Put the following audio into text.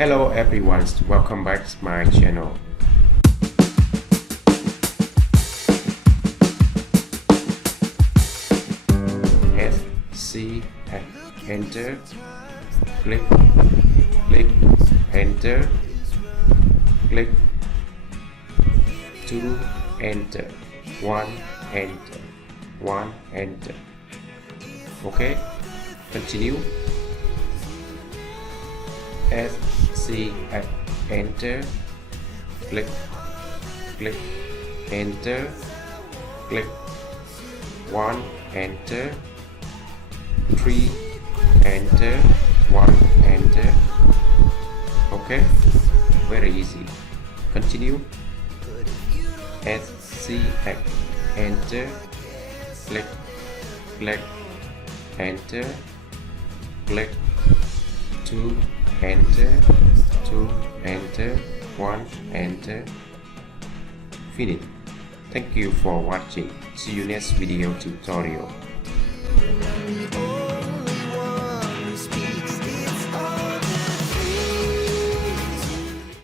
Hello everyone, welcome back to my channel. C enter, click, enter, click, 2 enter, 1 enter, 1 enter. Okay, continue. C enter, click, enter, click, 1 enter, 3 enter, 1 enter. Okay, very easy. Continue. C enter, click, enter, click, 2 enter, 2 enter, 1 enter. Finish. Thank you for watching. See you next video tutorial.